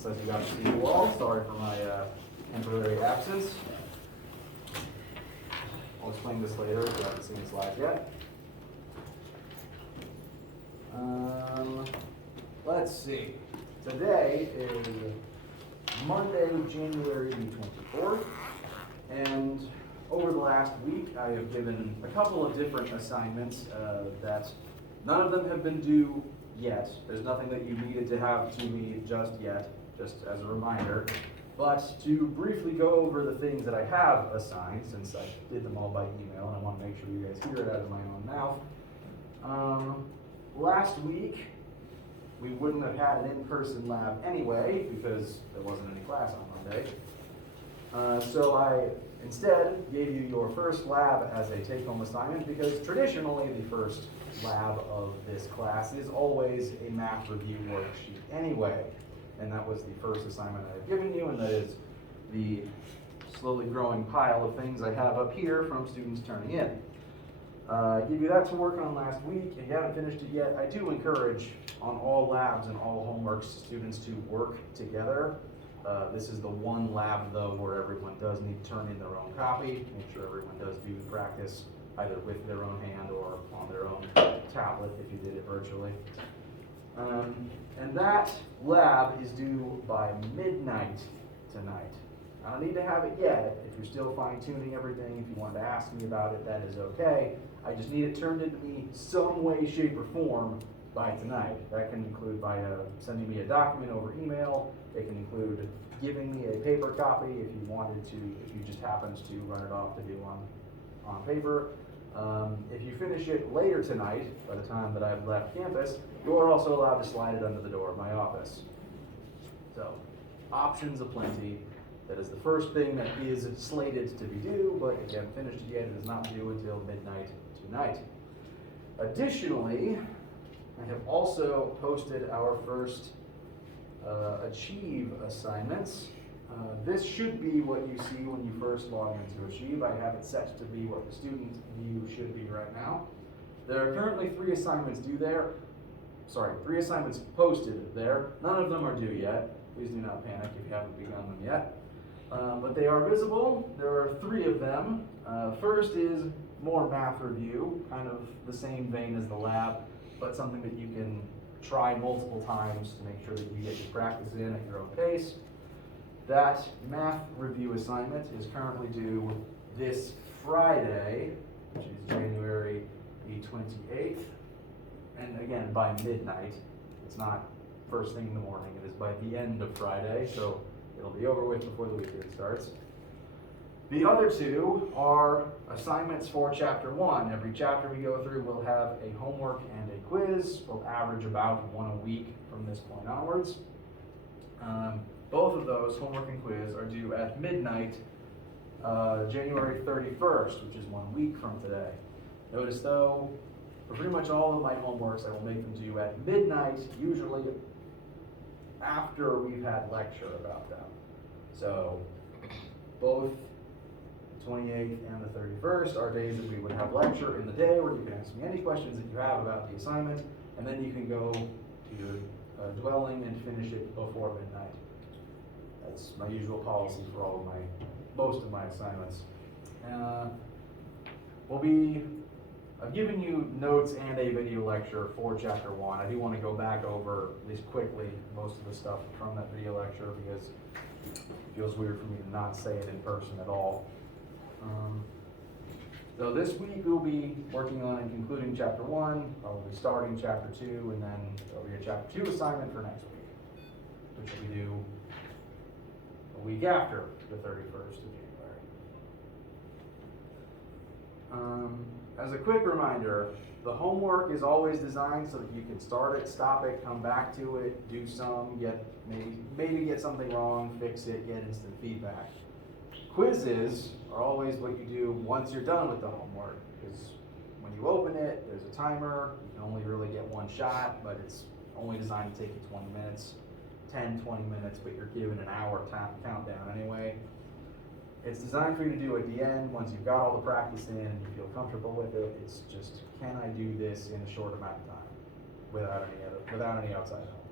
Says you got to see you all. Sorry for my temporary absence. I'll explain this later if you haven't seen the slides yet. Let's see. Today is Monday, January the 24th, and over the last week I have given a couple of different assignments that none of them have been due yet. There's nothing that you needed to have to me just yet, just as a reminder. But to briefly go over the things that I have assigned, since I did them all by email, and I want to make sure you guys hear it out of my own mouth. Last week, we wouldn't have had an in-person lab anyway, because there wasn't any class on Monday. So I instead gave you your first lab as a take-home assignment, because traditionally the first lab of this class is always a math review worksheet anyway. And that was the first assignment I've given you, and that is the slowly growing pile of things I have up here from students turning in. I gave you that to work on last week. If you haven't finished it yet, I do encourage on all labs and all homeworks students to work together. This is the one lab, though, where everyone does need to turn in their own copy. Make sure everyone does do the practice either with their own hand or on their own tablet if you did it virtually. And that lab is due by midnight tonight. I don't need to have it yet. If you're still fine-tuning everything, if you wanted to ask me about it, that is okay. I just need it turned into me some way, shape, or form by tonight. That can include by sending me a document over email. It can include giving me a paper copy if you wanted to, if you just happened to run it off to do on paper. If you finish it later tonight, by the time that I've left campus, you are also allowed to slide it under the door of my office. So, options aplenty. That is the first thing that is slated to be due, but if you haven't finished it yet, it is not due until midnight tonight. Additionally, I have also posted our first Achieve assignments. This should be what you see when you first log into Achieve. I have it set to be what the student view should be right now. There are currently 3 assignments due there. Sorry, 3 assignments posted there. None of them are due yet. Please do not panic if you haven't begun them yet. But they are visible. There are 3 of them. First is more math review, kind of the same vein as the lab, but something that you can try multiple times to make sure that you get your practice in at your own pace. That math review assignment is currently due this Friday, which is January the 28th. And again, by midnight. It's not first thing in the morning, it is by the end of Friday, so it'll be over with before the weekend starts. The other 2 are assignments for Chapter 1. Every chapter we go through will have a homework and a quiz. We'll average about 1 a week from this point onwards. Both of those, homework and quiz, are due at midnight, January 31st, which is 1 week from today. Notice though, for pretty much all of my homeworks, I will make them due at midnight, usually after we've had lecture about them. So both the 28th and the 31st are days that we would have lecture in the day where you can ask me any questions that you have about the assignment, and then you can go to your dwelling and finish it before midnight. That's my usual policy for most of my assignments. I've given you notes and a video lecture for Chapter 1. I do want to go back over, at least quickly, most of the stuff from that video lecture because it feels weird for me to not say it in person at all. So this week we'll be working on and concluding Chapter 1, probably starting Chapter 2, and then there'll be a Chapter 2 assignment for next week, which we do a week after the 31st of January. As a quick reminder, the homework is always designed so that you can start it, stop it, come back to it, do some, maybe get something wrong, fix it, get instant feedback. Quizzes are always what you do once you're done with the homework, because when you open it, there's a timer. You can only really get 1 shot, but it's only designed to take you 20 minutes, 10, 20 minutes, but you're given an hour countdown anyway. It's designed for you to do at the end once you've got all the practice in and you feel comfortable with it. It's just, can I do this in a short amount of time without any outside help?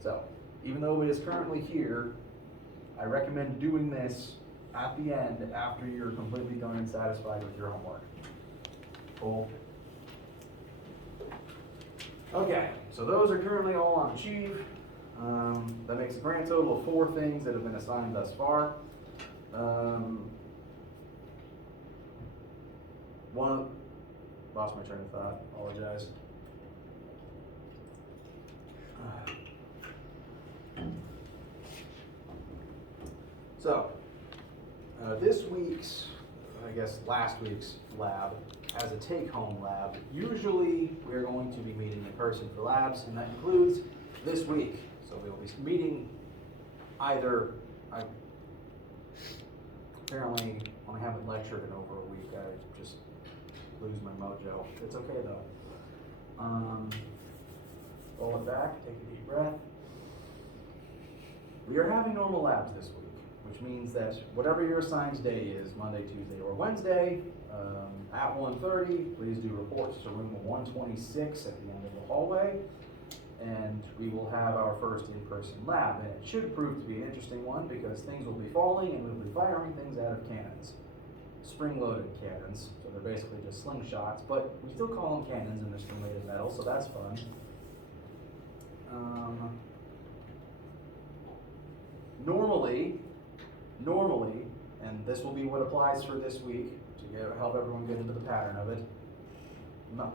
So, even though it is currently here, I recommend doing this at the end after you're completely done and satisfied with your homework. Cool. Okay, so those are currently all on Achieve. That makes a grand total of 4 things that have been assigned thus far. Lost my train of thought, apologize. So, this week's, I guess last week's lab as a take-home lab. Usually we're going to be meeting in person for labs, and that includes this week. So we'll be meeting either, I apparently when I haven't lectured in over a week, I just lose my mojo. It's okay though. Roll it back, take a deep breath. We are having normal labs this week, which means that whatever your assigned day is, Monday, Tuesday, or Wednesday, at 1:30, please do reports to room 126 at the end of the hallway, and we will have our first in-person lab, and it should prove to be an interesting one because things will be falling and we'll be firing things out of cannons. Spring-loaded cannons, so they're basically just slingshots, but we still call them cannons and they're still made of metal, so that's fun. Normally, and this will be what applies for this week to help everyone get into the pattern of it,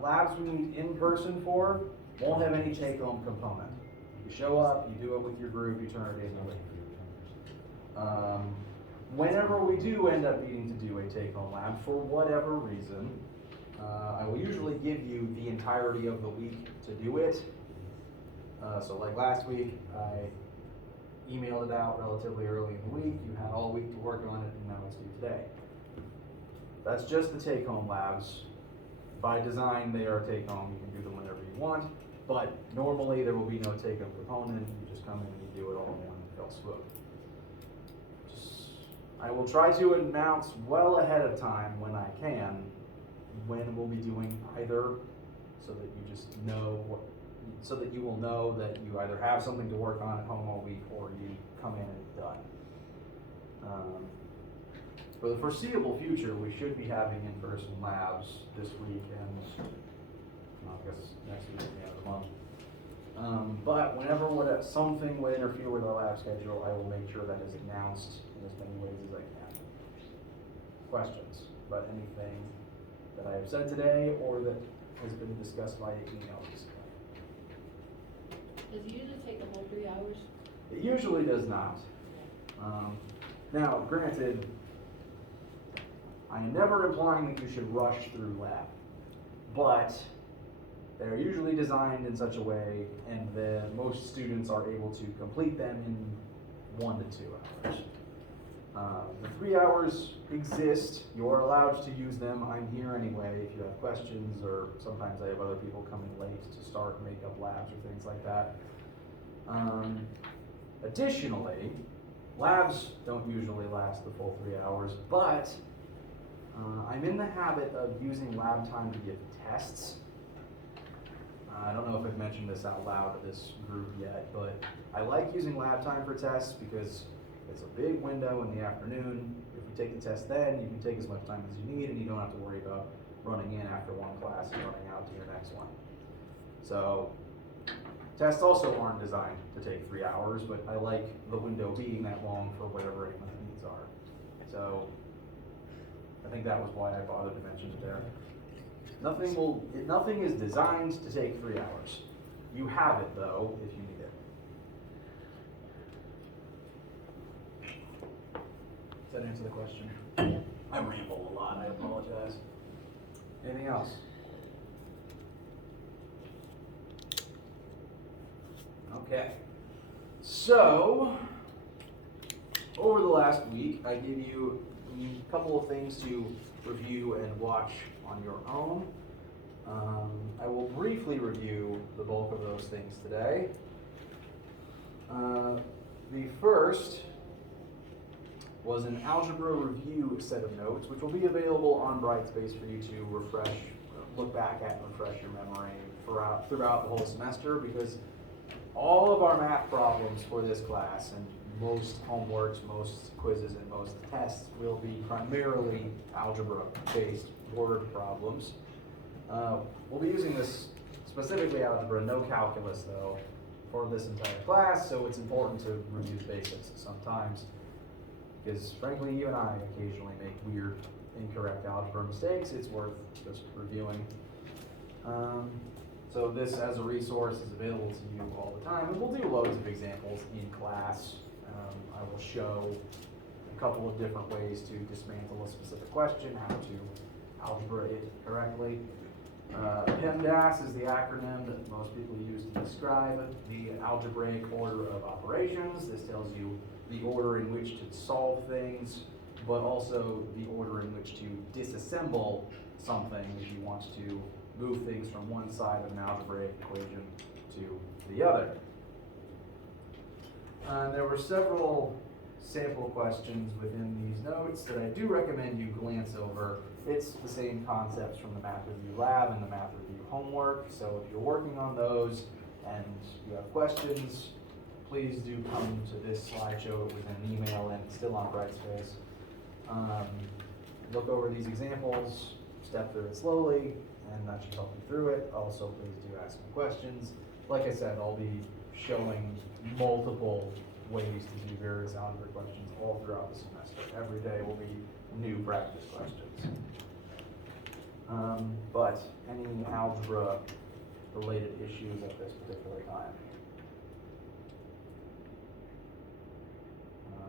labs we meet in person for won't have any take-home component. You show up, you do it with your group, you turn it in and leave. Whenever we do end up needing to do a take-home lab, for whatever reason, I will usually give you the entirety of the week to do it. So like last week, I emailed it out relatively early in the week. You had all week to work on it, and now it's due today. That's just the take-home labs. By design, they are take-home. You can do them whenever you want, but normally there will be no take-home component. You just come in and you do it all in one fell swoop. I will try to announce well ahead of time when I can when we'll be doing either, so that you just know what, so that you will know that you either have something to work on at home all week or you come in and it's done. For the foreseeable future, we should be having in-person labs this week and I guess next week at the end of the month. But whenever something would interfere with our lab schedule, I will make sure that is announced in as many ways as I can. Questions about anything that I have said today or that has been discussed via email recently? Does it usually take the whole 3 hours? It usually does not. Now, granted, I am never implying that you should rush through lab, but they're usually designed in such a way and that most students are able to complete them in 1 to 2 hours. The 3 hours exist. You're allowed to use them. I'm here anyway if you have questions, or sometimes I have other people coming late to start makeup labs or things like that. Additionally, labs don't usually last the full 3 hours, but I'm in the habit of using lab time to give tests. I don't know if I've mentioned this out loud to this group yet, but I like using lab time for tests because it's a big window in the afternoon. If you take the test then, you can take as much time as you need and you don't have to worry about running in after one class and running out to your next one. So tests also aren't designed to take 3 hours, but I like the window being that long for whatever anyone's needs are. So I think that was why I bothered to mention it there. Nothing is designed to take 3 hours. You have it though, if you need it. Does that answer the question? I ramble a lot, I apologize. Anything else? Okay. So, over the last week, I gave you a couple of things to review and watch on your own. I will briefly review the bulk of those things today. The first was an algebra review set of notes, which will be available on Brightspace for you to look back at and refresh your memory throughout the whole semester, because all of our math problems for this class and most homeworks, most quizzes, and most tests will be primarily algebra-based word problems. We'll be using this specifically algebra, no calculus though, for this entire class, so it's important to review the basics sometimes, because frankly, even I occasionally make weird, incorrect algebra mistakes. It's worth just reviewing. So this as a resource is available to you all the time, and we'll do loads of examples in class. I will show a couple of different ways to dismantle a specific question, how to algebra it correctly. PEMDAS is the acronym that most people use to describe the algebraic order of operations. This tells you the order in which to solve things, but also the order in which to disassemble something if you want to move things from one side of an algebraic equation to the other. There were several sample questions within these notes that I do recommend you glance over. It's the same concepts from the Math Review Lab and the Math Review homework, so if you're working on those and you have questions, please do come to this slideshow with an email and still on Brightspace. Look over these examples, step through it slowly, and that should help you through it. Also, please do ask me questions. Like I said, I'll be showing multiple ways to do various algebra questions all throughout the semester. Every day will be new practice questions. But any algebra related issues at this particular time?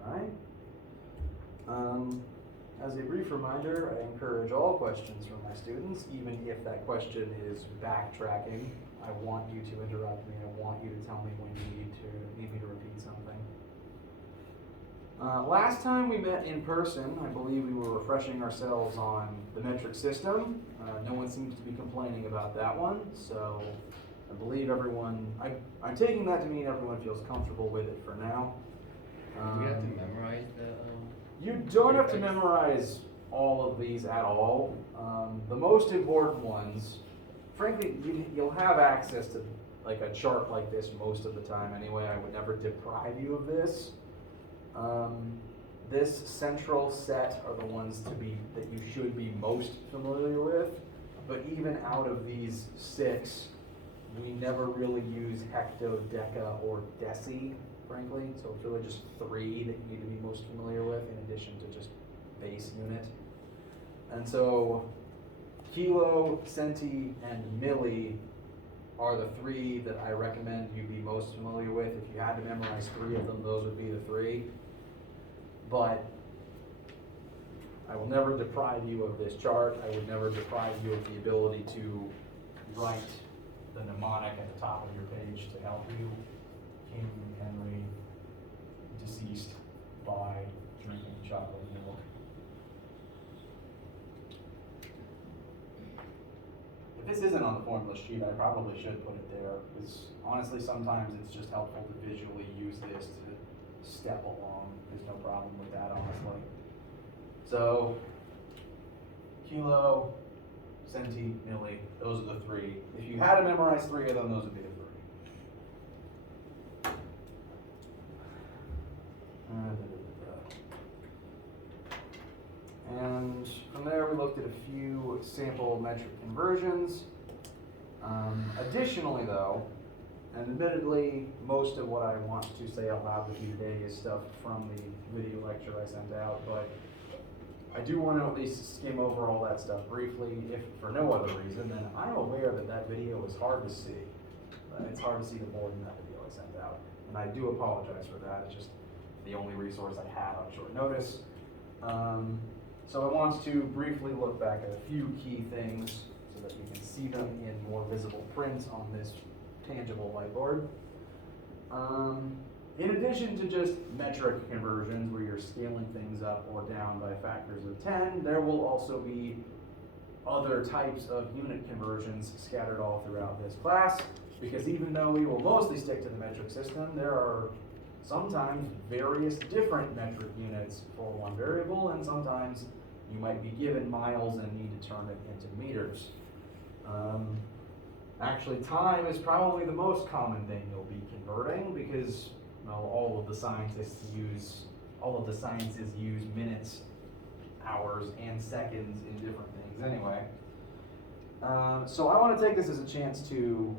All right. As a brief reminder, I encourage all questions from my students, even if that question is backtracking. I want you to interrupt me. I want you to tell me when you need me to repeat something. Last time we met in person, I believe we were refreshing ourselves on the metric system. No one seems to be complaining about that one, so I believe everyone, I'm taking that to mean everyone feels comfortable with it for now. Do we have to memorize the You don't have to memorize all of these at all. The most important ones, frankly, you'll have access to like a chart like this most of the time anyway. I would never deprive you of this. This central set are the ones that you should be most familiar with. But even out of these 6, we never really use hecto, deca, or deci, frankly. So it's really just 3 that you need to be most familiar with in addition to just base unit. And so kilo, centi, and milli are the 3 that I recommend you be most familiar with. If you had to memorize 3 of them, those would be the 3. But I will never deprive you of this chart. I would never deprive you of the ability to write the mnemonic at the top of your page to help you. King Henry, deceased by drinking chocolate milk. If this isn't on the formula sheet, I probably should put it there, because honestly, sometimes it's just helpful to visually use this to step along. There's no problem with that, honestly. So, kilo, centi, milli, those are the 3. If you had to memorize 3 of them, those would be the 3. And from there we looked at a few sample metric conversions. Additionally though, and admittedly most of what I want to say out loud with you today is stuff from the video lecture I sent out, but I do want to at least skim over all that stuff briefly, if for no other reason than I'm aware that that video is hard to see. It's hard to see the board in that video I sent out, and I do apologize for that. It's just the only resource I had on short notice. So I want to briefly look back at a few key things so that you can see them in more visible print on this tangible whiteboard. In addition to just metric conversions where you're scaling things up or down by factors of 10, there will also be other types of unit conversions scattered all throughout this class, because even though we will mostly stick to the metric system, there are sometimes various different metric units for one variable, and sometimes you might be given miles and need to turn it into meters. Actually, time is probably the most common thing you'll be converting because, well, all of the sciences use minutes, hours, and seconds in different things anyway. So I want to take this as a chance to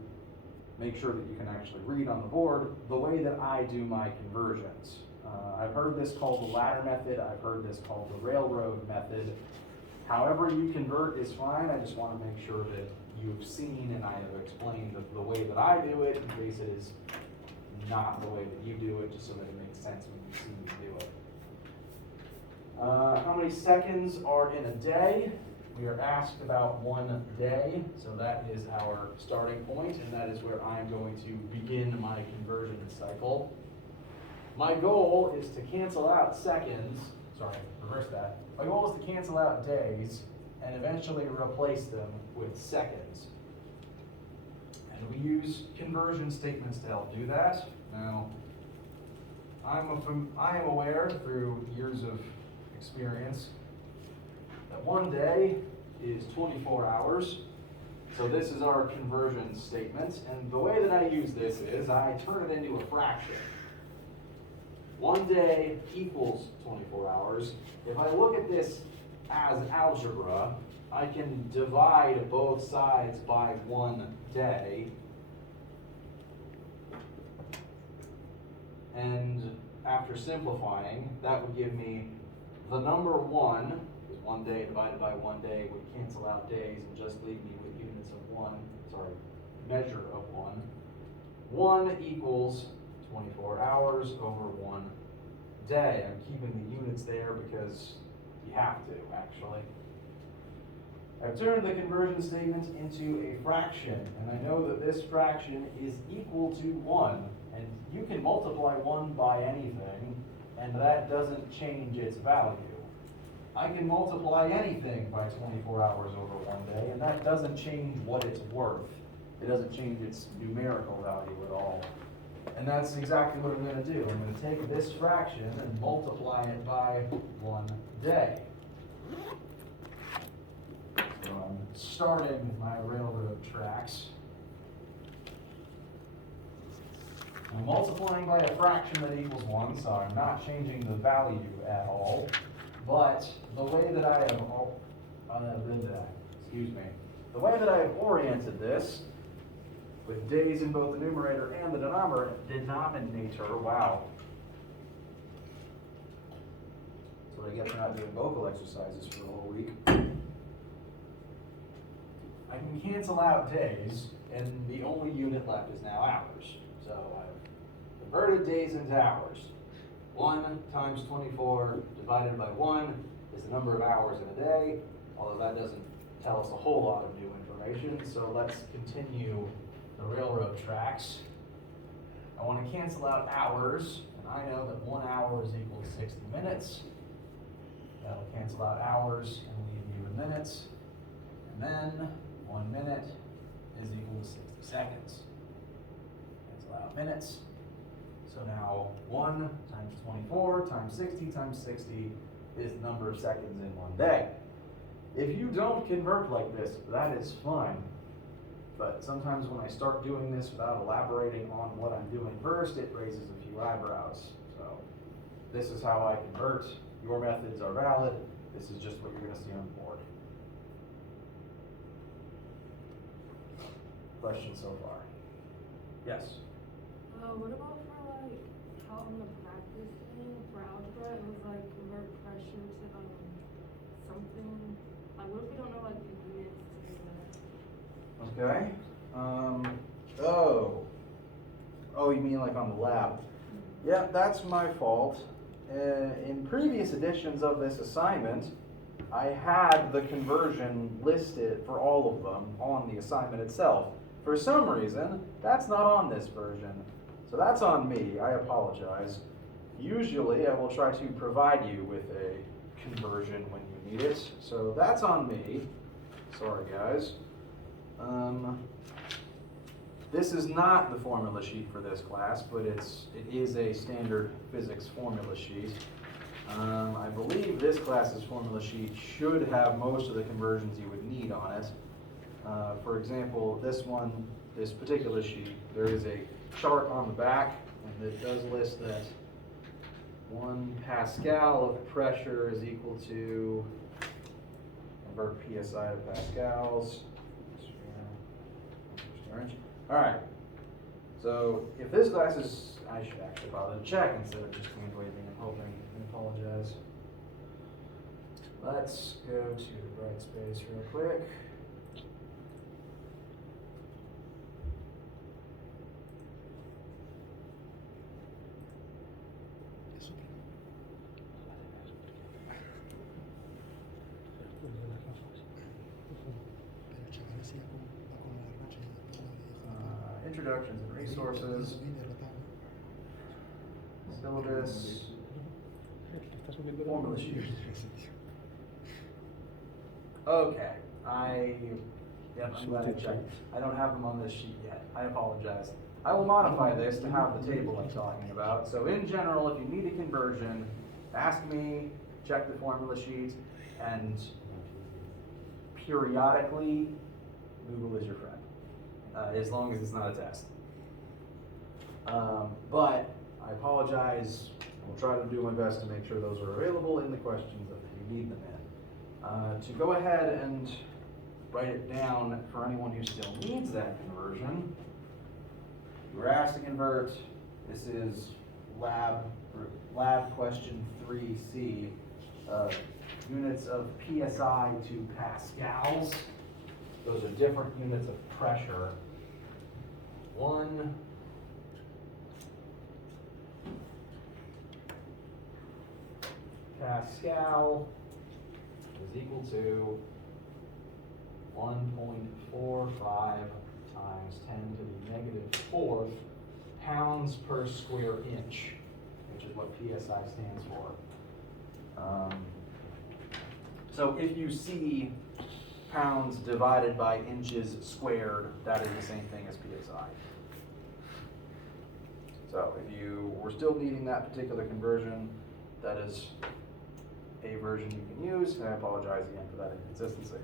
make sure that you can actually read on the board the way that I do my conversions. I've heard this called the ladder method. I've heard this called the railroad method. However you convert is fine. I just want to make sure that you've seen and I have explained the way that I do it in case it is not the way that you do it, just so that it makes sense when you see me do it. How many seconds are in a day? We are asked about 1 day, so that is our starting point, and that is where I'm going to begin my conversion cycle. My goal is to cancel out seconds, sorry, reverse that. My goal is to cancel out days and eventually replace them with seconds. And we use conversion statements to help do that. Now, I am aware through years of experience that 1 day is 24 hours. So this is our conversion statement. And the way that I use this is I turn it into a fraction. 1 day equals 24 hours. If I look at this as algebra, I can divide both sides by 1 day. And after simplifying, that would give me the number 1, because 1 day divided by 1 day would cancel out days and just leave me with units of 1, measure of 1. 1 equals 24 hours over 1 day. I'm keeping the units there because you have to, actually. I've turned the conversion statement into a fraction, and I know that this fraction is equal to 1. And you can multiply 1 by anything, and that doesn't change its value. I can multiply anything by 24 hours over 1 day, and that doesn't change what it's worth. It doesn't change its numerical value at all. And that's exactly what I'm going to do. I'm going to take this fraction and multiply it by 1 day. So I'm starting my railroad tracks. I'm multiplying by a fraction that equals 1, so I'm not changing the value at all. But the way that I have, the way that I have oriented this, with days in both the numerator and the denominator, wow. That's what I get for not doing vocal exercises for the whole week. I can cancel out days, and the only unit left is now hours. So I've converted days into hours. 1 times 24 divided by 1 is the number of hours in a day, although that doesn't tell us a whole lot of new information. So let's continue the railroad tracks. I want to cancel out hours, and I know that 1 hour is equal to 60 minutes. That'll cancel out hours and leave me with minutes. And then 1 minute is equal to 60 seconds. Cancel out minutes. So now 1 times 24 times 60 times 60 is the number of seconds in 1 day. If you don't convert like this, that is fine. But sometimes when I start doing this without elaborating on what I'm doing first, it raises a few eyebrows. So this is how I convert. Your methods are valid. This is just what you're going to see on the board. Questions so far? Yes? What about for like how on the practice thing for algebra, it was like convert pressure to something. Like what if we don't know like the units to do that? Okay. Oh, you mean like on the lab? Yeah, that's my fault. In previous editions of this assignment, I had the conversion listed for all of them on the assignment itself. For some reason, that's not on this version. So that's on me. I apologize. Usually, I will try to provide you with a conversion when you need it. So that's on me. Sorry, guys. This is not the formula sheet for this class, but it is a standard physics formula sheet. I believe this class's formula sheet should have most of the conversions you would need on it. For example, this particular sheet, there is a chart on the back, and it does list that 1 Pascal of pressure is equal to, convert PSI to Pascals. All right. So if this glass is, I should actually bother to check instead of just waving and hoping. I apologize. Let's go to bright space real quick. Introductions and resources, syllabus, formula sheet. Okay, I'm glad I checked. I don't have them on this sheet yet. I apologize. I will modify this to have the table I'm talking about. So in general, if you need a conversion, ask me, check the formula sheet, and periodically, Google is your friend. As long as it's not a test. But I apologize. I'll try to do my best to make sure those are available in the questions that you need them in. To go ahead and write it down for anyone who still needs that conversion, you were asked to convert. This is lab question 3C, units of PSI to Pascals. Those are different units of pressure. 1 Pascal is equal to 1.45 times 10 to the negative 4th pounds per square inch, which is what PSI stands for. So if you see pounds divided by inches squared, that is the same thing as PSI. So if you were still needing that particular conversion, that is a version you can use, and I apologize again for that inconsistency.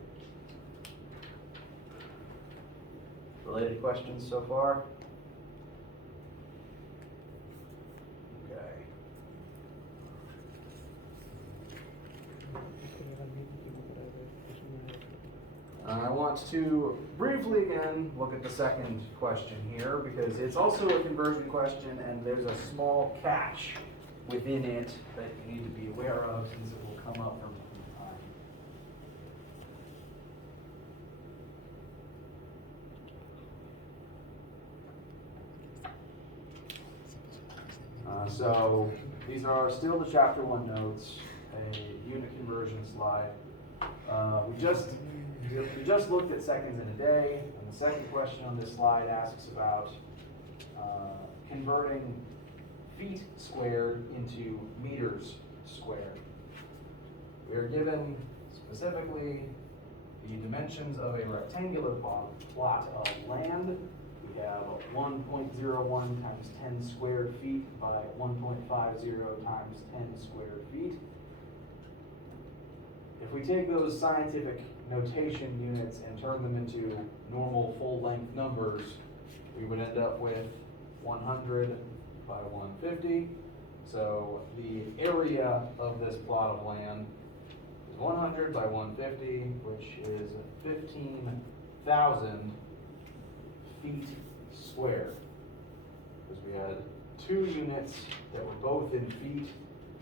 Related questions so far? Okay. I want to briefly again look at the second question here because it's also a conversion question and there's a small catch within it that you need to be aware of since it will come up from time to time. So these are still the chapter 1 notes, a unit conversion slide. We just looked at seconds in a day, and the second question on this slide asks about converting feet squared into meters squared. We are given specifically the dimensions of a rectangular plot of land. We have 1.01 times 10 squared feet by 1.50 times 10 squared feet. If we take those scientific notation units and turn them into normal full-length numbers, we would end up with 100 by 150. So the area of this plot of land is 100 by 150, which is 15,000 feet squared. Because we had 2 units that were both in feet,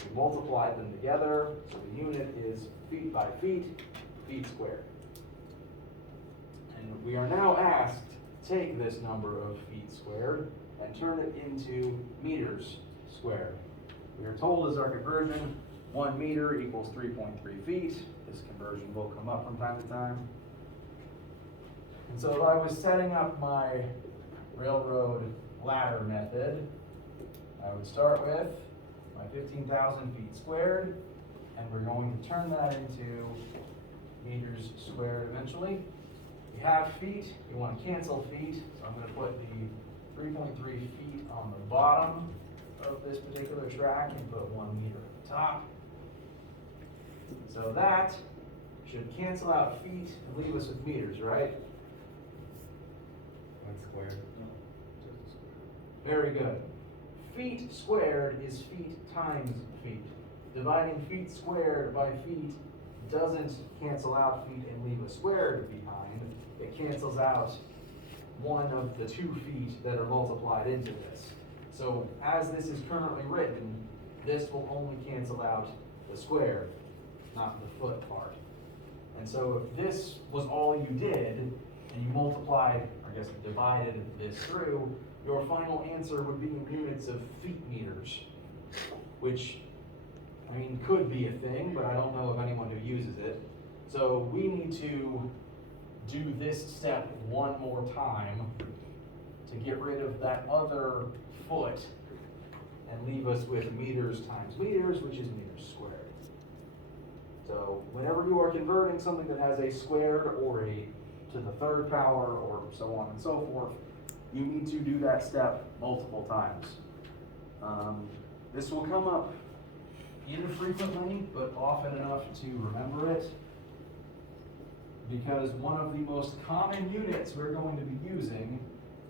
we multiplied them together, so the unit is feet by feet squared. And we are now asked to take this number of feet squared and turn it into meters squared. We are told as our conversion, 1 meter equals 3.3 feet. This conversion will come up from time to time. And so if I was setting up my railroad ladder method, I would start with my 15,000 feet squared, and we're going to turn that into meters squared eventually. We have feet, we want to cancel feet, so I'm going to put the 3.3 feet on the bottom of this particular track and put 1 meter at the top. So that should cancel out feet and leave us with meters, right? squared. Very good. Feet squared is feet times feet. Dividing feet squared by feet doesn't cancel out feet and leave a squared behind. It cancels out one of the 2 feet that are multiplied into this. So as this is currently written, this will only cancel out the squared, not the foot part. And so if this was all you did, and you multiplied, or I guess divided this through, your final answer would be in units of feet meters, which, I mean, could be a thing, but I don't know of anyone who uses it. So we need to do this step one more time to get rid of that other foot and leave us with meters times meters, which is meters squared. So whenever you are converting something that has a squared or a to the 3rd power or so on and so forth, you need to do that step multiple times. This will come up infrequently, but often enough to remember it, because one of the most common units we're going to be using,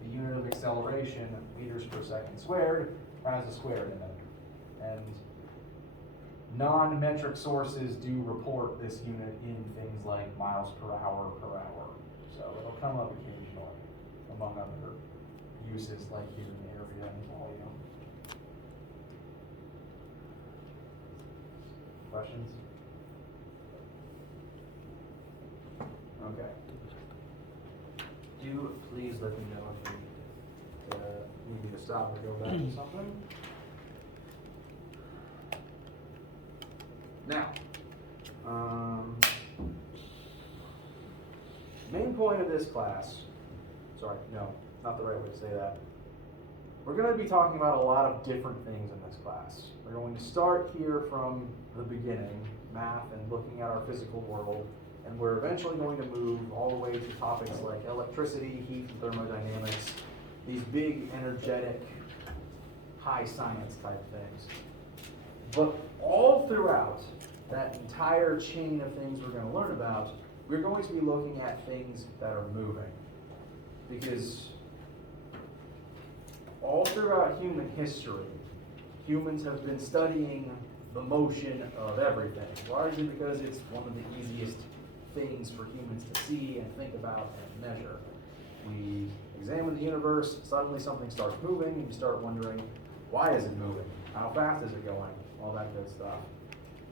the unit of acceleration, meters per second squared, has a squared in it. And non-metric sources do report this unit in things like miles per hour. So it'll come up occasionally, among other uses like human area and volume. Questions? Okay. Do please let me know if you need me to stop or go back to something. Now, main point of this class, sorry, no, not the right way to say that. We're going to be talking about a lot of different things in this class. We're going to start here from the beginning, math and looking at our physical world, and we're eventually going to move all the way to topics like electricity, heat, and thermodynamics, these big, energetic, high science type things. But all throughout that entire chain of things we're going to learn about, we're going to be looking at things that are moving. Because all throughout human history, humans have been studying the motion of everything, largely because it's one of the easiest things for humans to see and think about and measure. We examine the universe, suddenly something starts moving, and you start wondering, why is it moving? How fast is it going? All that good stuff.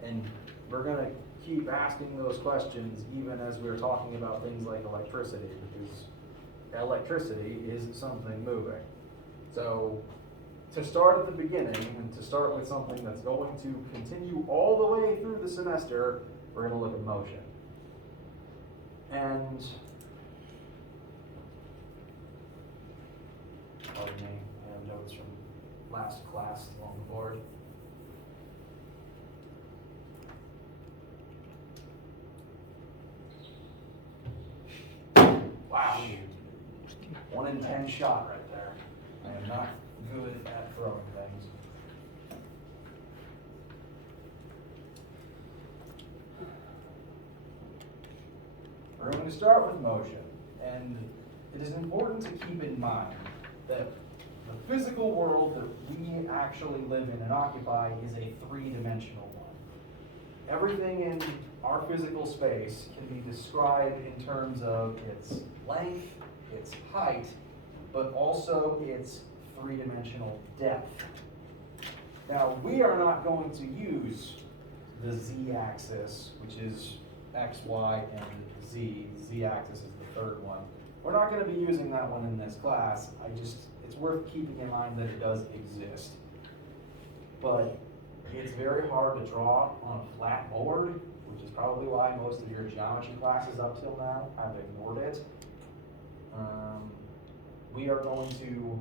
And we're going to keep asking those questions even as we're talking about things like electricity, because electricity is something moving. So to start at the beginning and to start with something that's going to continue all the way through the semester, we're going to look at motion. And pardon me, I have notes from last class along the board. Wow. 1 in 10 shot right there. I am not good at throwing things. We're going to start with motion, and it is important to keep in mind that the physical world that we actually live in and occupy is a 3-dimensional one. Everything in our physical space can be described in terms of its length, its height, but also its 3-dimensional depth. Now, we are not going to use the z-axis, which is x, y, and z. Z-axis is the 3rd one. We're not going to be using that one in this class. It's worth keeping in mind that it does exist. But it's very hard to draw on a flat board, which is probably why most of your geometry classes up till now have ignored it. We are going to,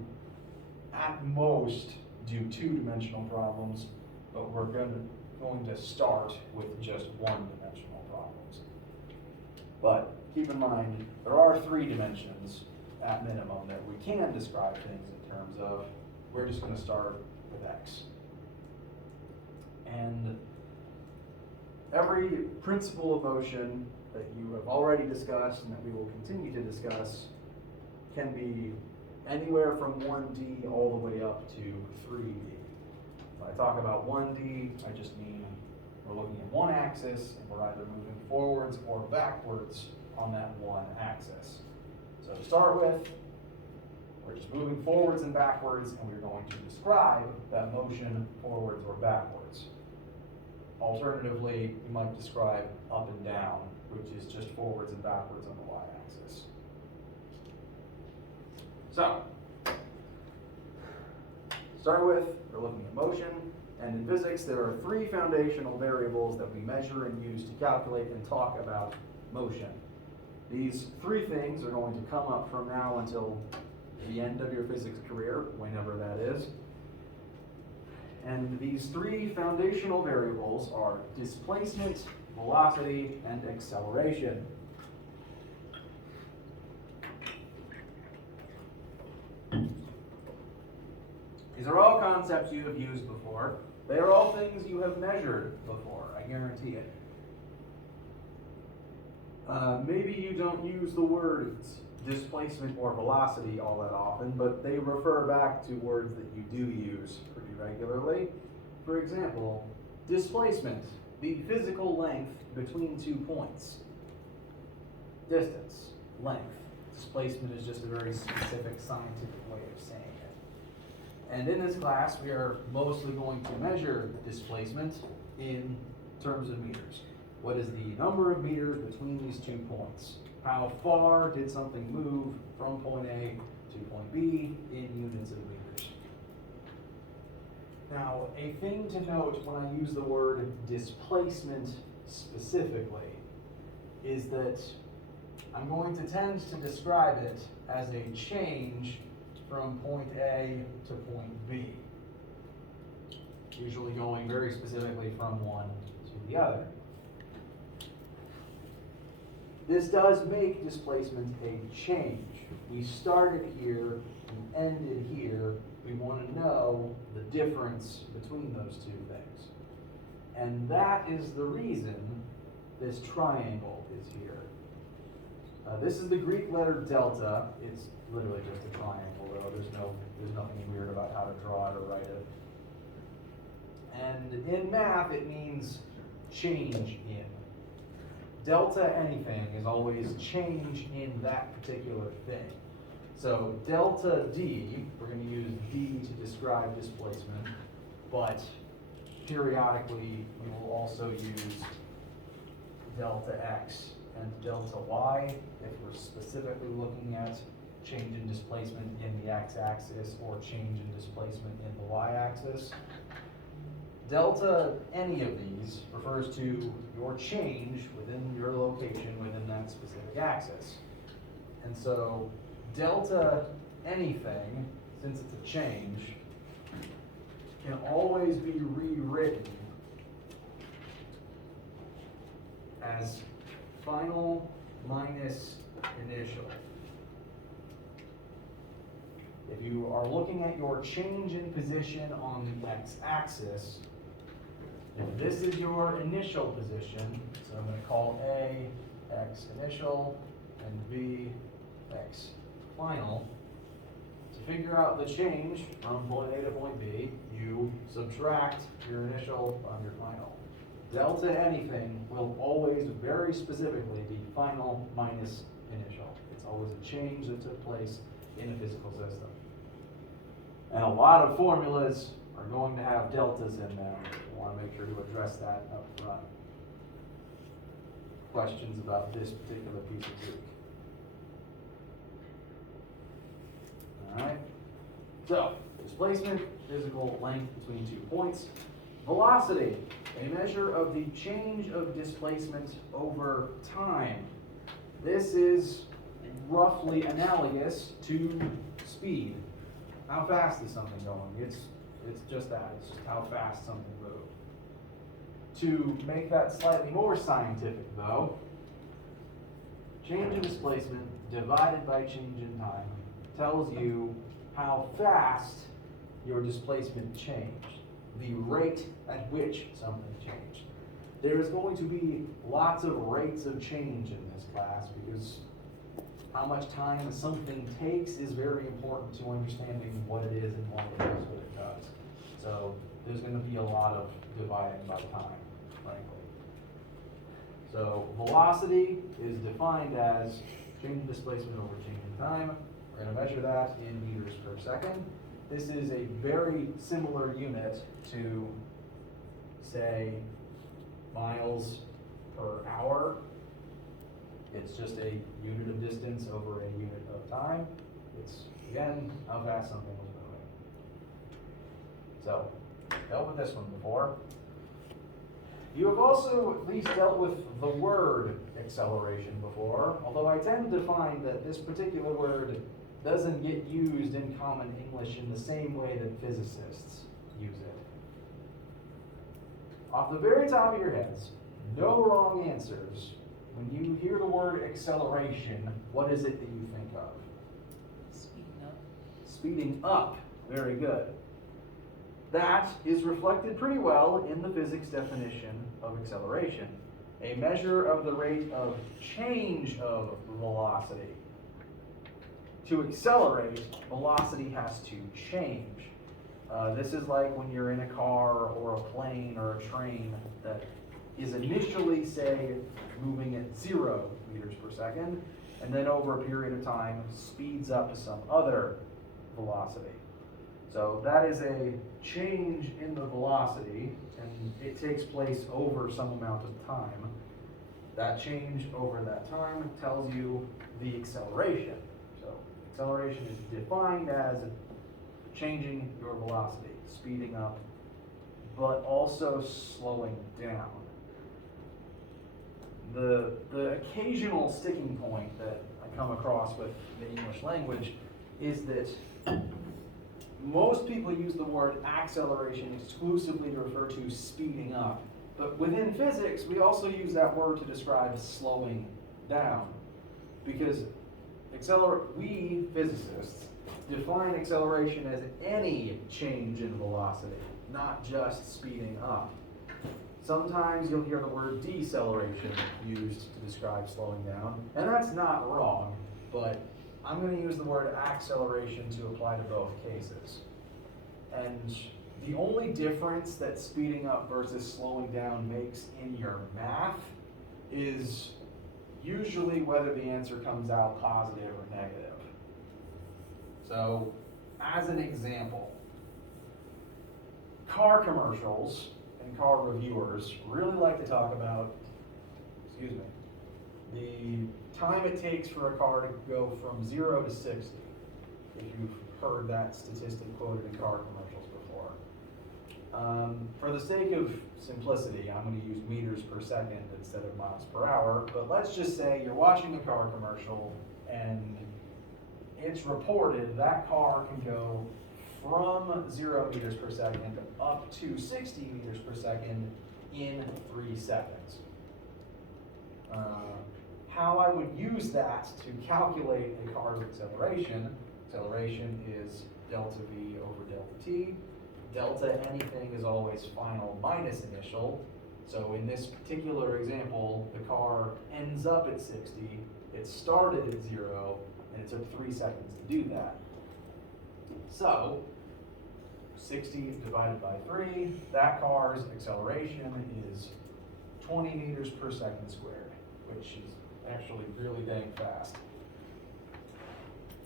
at most, do 2-dimensional problems, but we're going to start with just 1-dimensional problems. But keep in mind, there are 3 dimensions at minimum that we can describe things in terms of. We're just going to start with x. And every principle of motion that you have already discussed and that we will continue to discuss can be anywhere from 1D all the way up to 3D. When I talk about 1D, I just mean we're looking at one axis and we're either moving forwards or backwards on that one axis. So to start with, we're just moving forwards and backwards, and we're going to describe that motion forwards or backwards. Alternatively, you might describe up and down, which is just forwards and backwards on the y-axis. So, start with, we're looking at motion, and in physics there are three foundational variables that we measure and use to calculate and talk about motion. These three things are going to come up from now until the end of your physics career, whenever that is. And these three foundational variables are displacement, velocity, and acceleration. These are all concepts you have used before. They are all things you have measured before, I guarantee it. Maybe you don't use the words displacement or velocity all that often, but they refer back to words that you do use pretty regularly. For example, displacement, the physical length between 2 points. Distance, length. Displacement is just a very specific scientific way of saying it. And in this class, we are mostly going to measure displacement in terms of meters. What is the number of meters between these 2 points? How far did something move from point A to point B in units of meters? Now, a thing to note when I use the word displacement specifically is that I'm going to tend to describe it as a change from point A to point B, usually going very specifically from one to the other. This does make displacement a change. We started here and ended here. We want to know the difference between those two things. And that is the reason this triangle is here. This is the Greek letter delta. It's literally just a triangle, though. There's nothing weird about how to draw it or write it. And in math, it means change in. Delta anything is always change in that particular thing. So delta D, we're going to use D to describe displacement, but periodically we will also use delta X and delta Y if we're specifically looking at change in displacement in the x-axis or change in displacement in the y-axis. Delta any of these refers to your change within your location within that specific axis. And so delta anything, since it's a change, can always be rewritten as final minus initial. If you are looking at your change in position on the x-axis, if this is your initial position, so I'm going to call A x initial and B x final. To figure out the change from point A to point B, you subtract your initial from your final. Delta anything will always very specifically be final minus initial. It's always a change that took place in a physical system. And a lot of formulas are going to have deltas in them. We want to make sure to address that up front. Questions about this particular piece of Greek? Alright. So, displacement, physical length between 2 points. Velocity, a measure of the change of displacement over time. This is roughly analogous to speed. How fast is something going? It's just that. It's just how fast something moves. To make that slightly more scientific, though, change in displacement divided by change in time tells you how fast your displacement changed, the rate at which something changed. There is going to be lots of rates of change in this class because how much time something takes is very important to understanding what it is and why it does what it does. So there's going to be a lot of dividing by time, frankly. So velocity is defined as change in displacement over change in time. We're going to measure that in meters per second. This is a very similar unit to, say, miles per hour. It's just a unit of distance over a unit of time. It's, again, how fast something is moving. So, dealt with this one before. You have also at least dealt with the word acceleration before, although I tend to find that this particular word doesn't get used in common English in the same way that physicists use it. Off the very top of your heads, no wrong answers. When you hear the word acceleration, what is it that you think of? Speeding up. Speeding up. Very good. That is reflected pretty well in the physics definition of acceleration. A measure of the rate of change of velocity. To accelerate, velocity has to change. This is like when you're in a car or a plane or a train that is initially, say, moving at 0 meters per second, and then over a period of time speeds up to some other velocity. So that is a change in the velocity, and it takes place over some amount of time. That change over that time tells you the acceleration. So acceleration is defined as changing your velocity, speeding up, but also slowing down. The occasional sticking point that I come across with the English language is that most people use the word acceleration exclusively to refer to speeding up. But within physics, we also use that word to describe slowing down. Because we, physicists, define acceleration as any change in velocity, not just speeding up. Sometimes you'll hear the word deceleration used to describe slowing down, and that's not wrong, but I'm going to use the word acceleration to apply to both cases. And the only difference that speeding up versus slowing down makes in your math is usually whether the answer comes out positive or negative. So, as an example, car commercials and car reviewers really like to talk about, the time it takes for a car to go from 0 to 60, if you've heard that statistic quoted in car commercials before. For the sake of simplicity, I'm going to use meters per second instead of miles per hour, but let's just say you're watching a car commercial and it's reported that car can go from 0 meters per second up to 60 meters per second in 3 seconds. How I would use that to calculate a car's acceleration is delta V over delta T. Delta anything is always final minus initial. So in this particular example, the car ends up at 60, it started at 0, and it took 3 seconds to do that. So 60 divided by 3, that car's acceleration is 20 meters per second squared, which is actually really dang fast.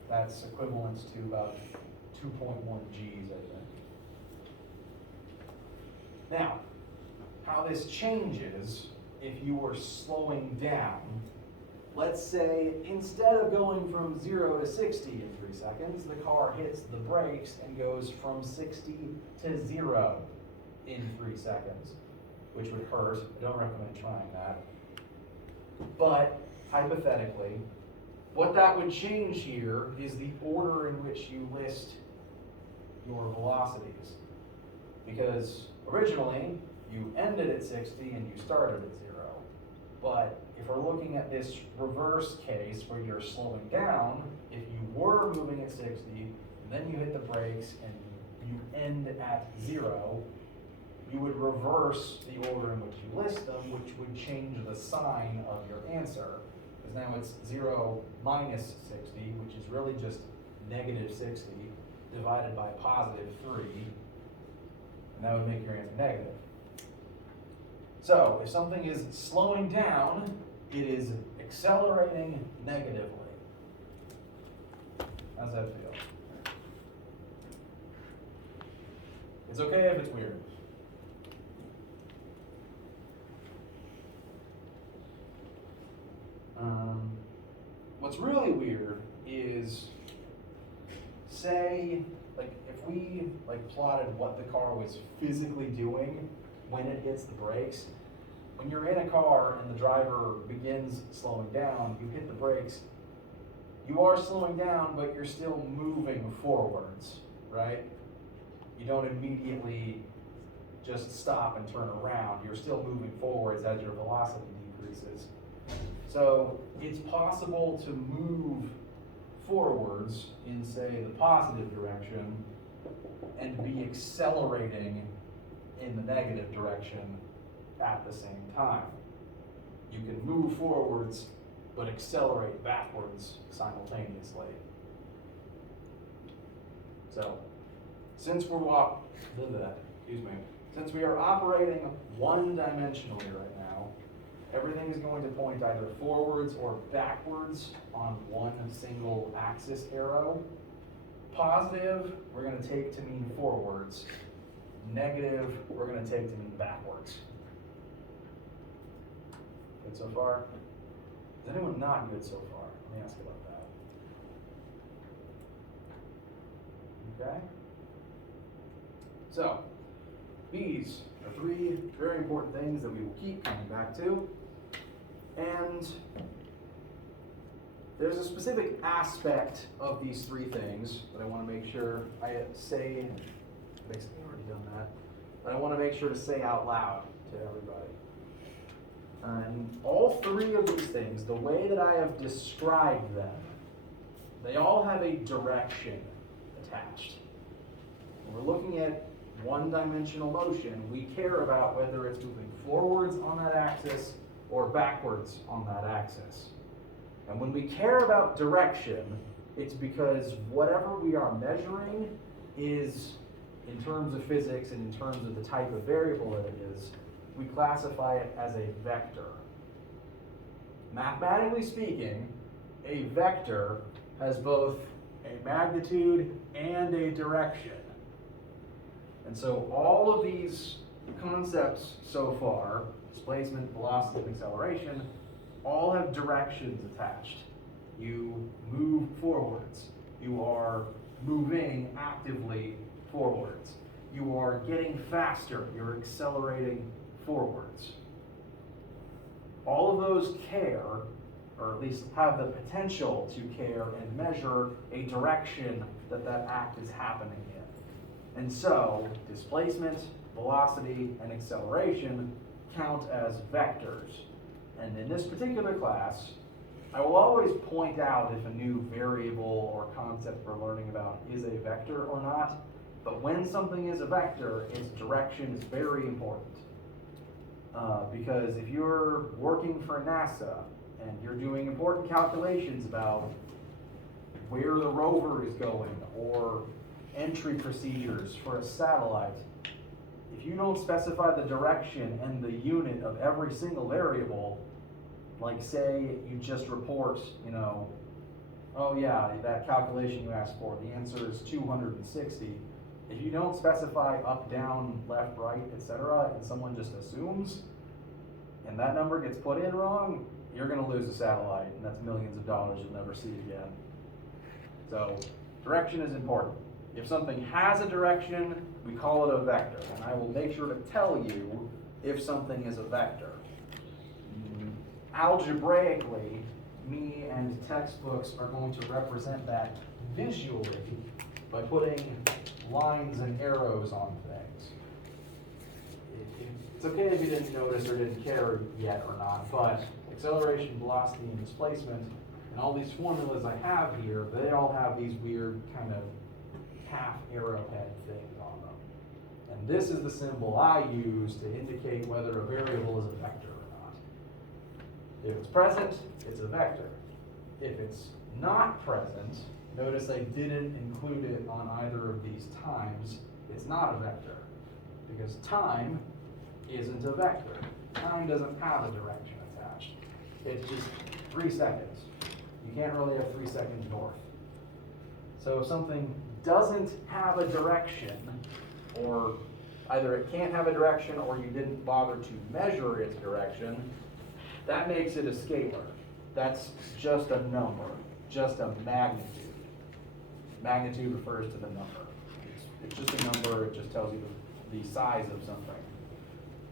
That's equivalent to about 2.1 Gs, I think. Now, how this changes if you were slowing down, let's say instead of going from 0 to 60 in 3 seconds, the car hits the brakes and goes from 60 to 0 in 3 seconds, which would hurt. I don't recommend trying that. But hypothetically, what that would change here is the order in which you list your velocities. Because originally, you ended at 60 and you started at 0. But if we're looking at this reverse case where you're slowing down, if you were moving at 60, and then you hit the brakes and you end at 0, you would reverse the order in which you list them, which would change the sign of your answer. because now it's 0 minus 60, which is really just negative 60 divided by positive 3, and that would make your answer negative. So if something is slowing down, it is accelerating negatively. How's that feel? It's okay if it's weird. What's really weird is, say, like if we like plotted what the car was physically doing when it hits the brakes. When you're in a car and the driver begins slowing down, you hit the brakes. You are slowing down, but you're still moving forwards, right? You don't immediately just stop and turn around. You're still moving forwards as your velocity decreases. So it's possible to move forwards in, say, the positive direction and be accelerating in the negative direction at the same time. You can move forwards but accelerate backwards simultaneously. So, since we are operating one-dimensionally right now, everything is going to point either forwards or backwards on one single axis arrow. Positive, we're going to take to mean forwards. Negative, we're going to take to mean backwards. Good so far? Is anyone not good so far? Let me ask about that. Okay? So, these are 3 very important things that we will keep coming back to. And there's a specific aspect of these 3 things that I want to make sure I say. Basically already done that. But I want to make sure to say out loud to everybody. And all 3 of these things, the way that I have described them, they all have a direction attached. When we're looking at one-dimensional motion, we care about whether it's moving forwards on that axis or backwards on that axis. And when we care about direction, it's because whatever we are measuring is, in terms of physics and in terms of the type of variable that it is, we classify it as a vector. Mathematically speaking, a vector has both a magnitude and a direction. And so all of these concepts so far, displacement, velocity, and acceleration, all have directions attached. You move forwards. You are moving actively forwards. You are getting faster. You're accelerating forwards. All of those care, or at least have the potential to care and measure a direction that that act is happening in. And so, displacement, velocity, and acceleration count as vectors. And in this particular class, I will always point out if a new variable or concept we're learning about is a vector or not. But when something is a vector, its direction is very important. Because if you're working for NASA and you're doing important calculations about where the rover is going or entry procedures for a satellite, if you don't specify the direction and the unit of every single variable, like say you just report, oh yeah, that calculation you asked for, the answer is 260. If you don't specify up, down, left, right, etc., and someone just assumes, and that number gets put in wrong, you're going to lose a satellite, and that's millions of dollars you'll never see again. So, direction is important. If something has a direction, we call it a vector, and I will make sure to tell you if something is a vector. Algebraically, me and textbooks are going to represent that visually by putting lines and arrows on things. It's okay if you didn't notice or didn't care yet or not, but acceleration, velocity, and displacement, and all these formulas I have here, they all have these weird kind of half arrowhead things on them. And this is the symbol I use to indicate whether a variable is a vector or not. If it's present, it's a vector. If it's not present, notice I didn't include it on either of these times, it's not a vector. Because time isn't a vector. Time doesn't have a direction attached. It's just 3 seconds. You can't really have 3 seconds north. So if something doesn't have a direction, or either it can't have a direction or you didn't bother to measure its direction, that makes it a scalar. That's just a number, just a magnitude. Magnitude refers to the number. It's just a number, it just tells you the size of something.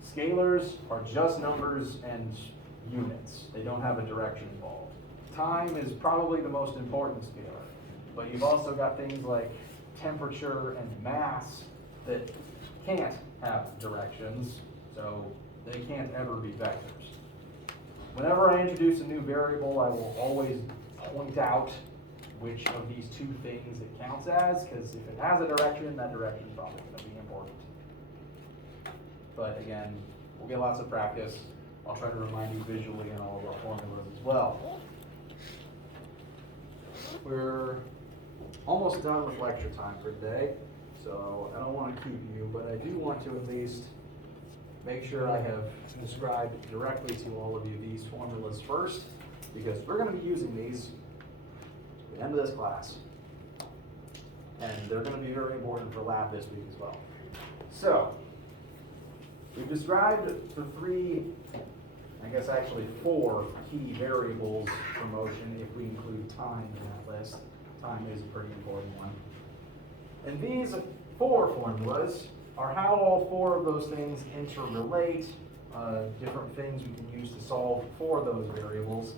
Scalars are just numbers and units. They don't have a direction involved. Time is probably the most important scalar, but you've also got things like temperature and mass that can't have directions, so they can't ever be vectors. Whenever I introduce a new variable, I will always point out which of these two things it counts as, because if it has a direction, that direction is probably going to be important. But again, we'll get lots of practice. I'll try to remind you visually in all of our formulas as well. We're almost done with lecture time for today, so I don't want to keep you, but I do want to at least make sure I have described directly to all of you these formulas first, because we're going to be using these at the end of this class. And they're going to be very important for lab this week as well. So, we've described the 3, I guess actually 4 key variables for motion if we include time in that list. Time is a pretty important one. And these 4 formulas are how all 4 of those things interrelate, different things we can use to solve for those variables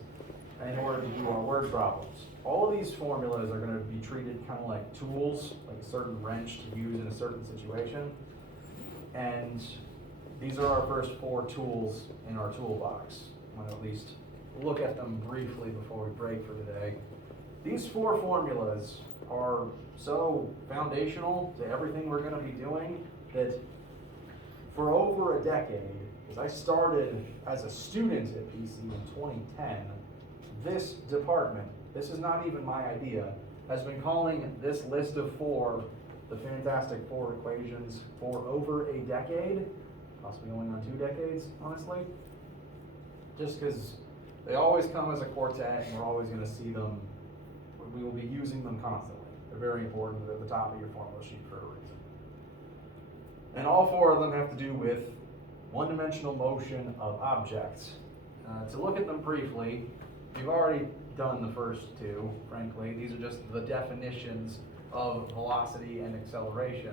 in order to do our word problems. All of these formulas are going to be treated kind of like tools, like a certain wrench to use in a certain situation. And these are our first 4 tools in our toolbox. I'm going to at least look at them briefly before we break for today. These 4 formulas are so foundational to everything we're going to be doing that for over a decade, as I started as a student at PC in 2010, this department, this is not even my idea, has been calling this list of 4 the Fantastic 4 equations for over a decade, possibly going on 2 decades, honestly. Just because they always come as a quartet and we're always going to see them, we will be using them constantly. They're very important. They're at the top of your formula sheet for a reason. And all 4 of them have to do with one-dimensional motion of objects. To look at them briefly, we've already done the first 2, frankly. These are just the definitions of velocity and acceleration.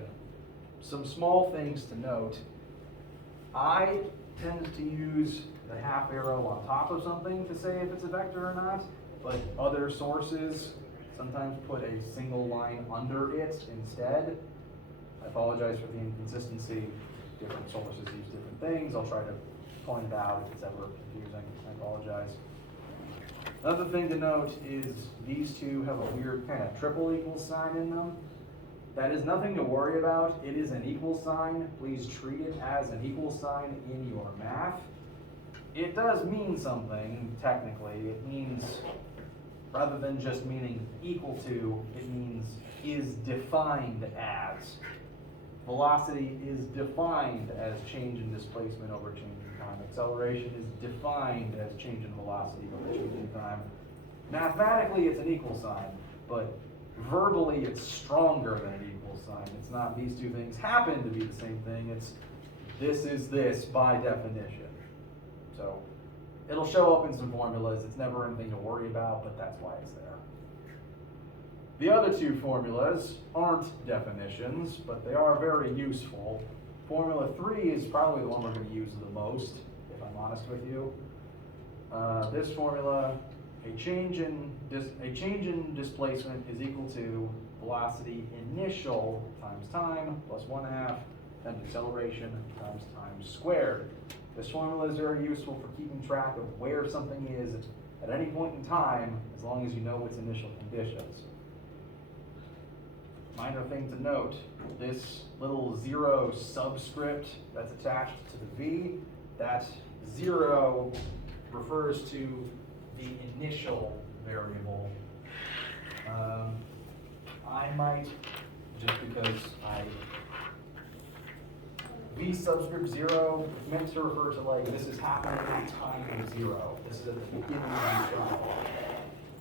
Some small things to note. I tend to use the half arrow on top of something to say if it's a vector or not, but other sources sometimes put a single line under it instead. I apologize for the inconsistency. Different sources use different things. I'll try to point it out if it's ever confusing. I apologize. Another thing to note is these 2 have a weird kind of triple equals sign in them. That is nothing to worry about. It is an equal sign. Please treat it as an equal sign in your math. It does mean something, technically. It means, rather than just meaning equal to, it means is defined as. Velocity is defined as change in displacement over change in time. Acceleration is defined as change in velocity over change in time. Mathematically, it's an equal sign, but verbally, it's stronger than an equal sign. It's not these 2 things happen to be the same thing. It's this is this by definition. So it'll show up in some formulas. It's never anything to worry about, but that's why it's there. The other 2 formulas aren't definitions, but they are very useful. Formula 3 is probably the one we're going to use the most, if I'm honest with you. This formula, a change in displacement is equal to velocity initial times time plus 1/2, then acceleration times time squared. This formula is very useful for keeping track of where something is at any point in time, as long as you know its initial conditions. Minor thing to note, this little 0 subscript that's attached to the V, that 0 refers to the initial variable. I might, just because V subscript 0 is meant to refer to like, this is happening at time 0. This is at the beginning of the kernel.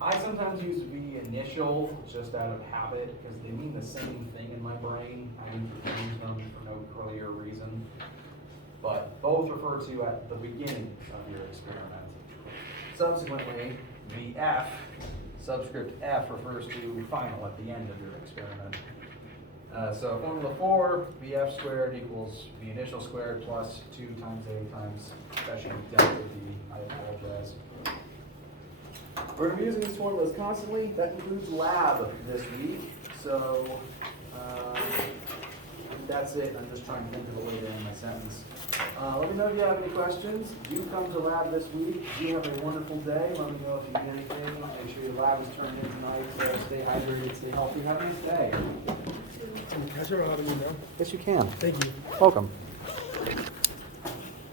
I sometimes use V initial just out of habit because they mean the same thing in my brain. I confuse them for no clear reason. But both refer to at the beginning of your experiment. Subsequently, VF, subscript F, refers to final at the end of your experiment. So formula 4, VF squared equals V initial squared plus 2 times A times special delta V. I apologize. We're going to be using these formulas constantly. That includes lab this week. So that's it. I'm just trying to think of a way to end my sentence. Let me know if you have any questions. Do come to lab this week. You have a wonderful day. Let me know if you need anything. Make sure your lab is turned in tonight. So stay hydrated, stay healthy. Have a nice day. Can I share out of you now? Yes, you can. Thank you. Welcome.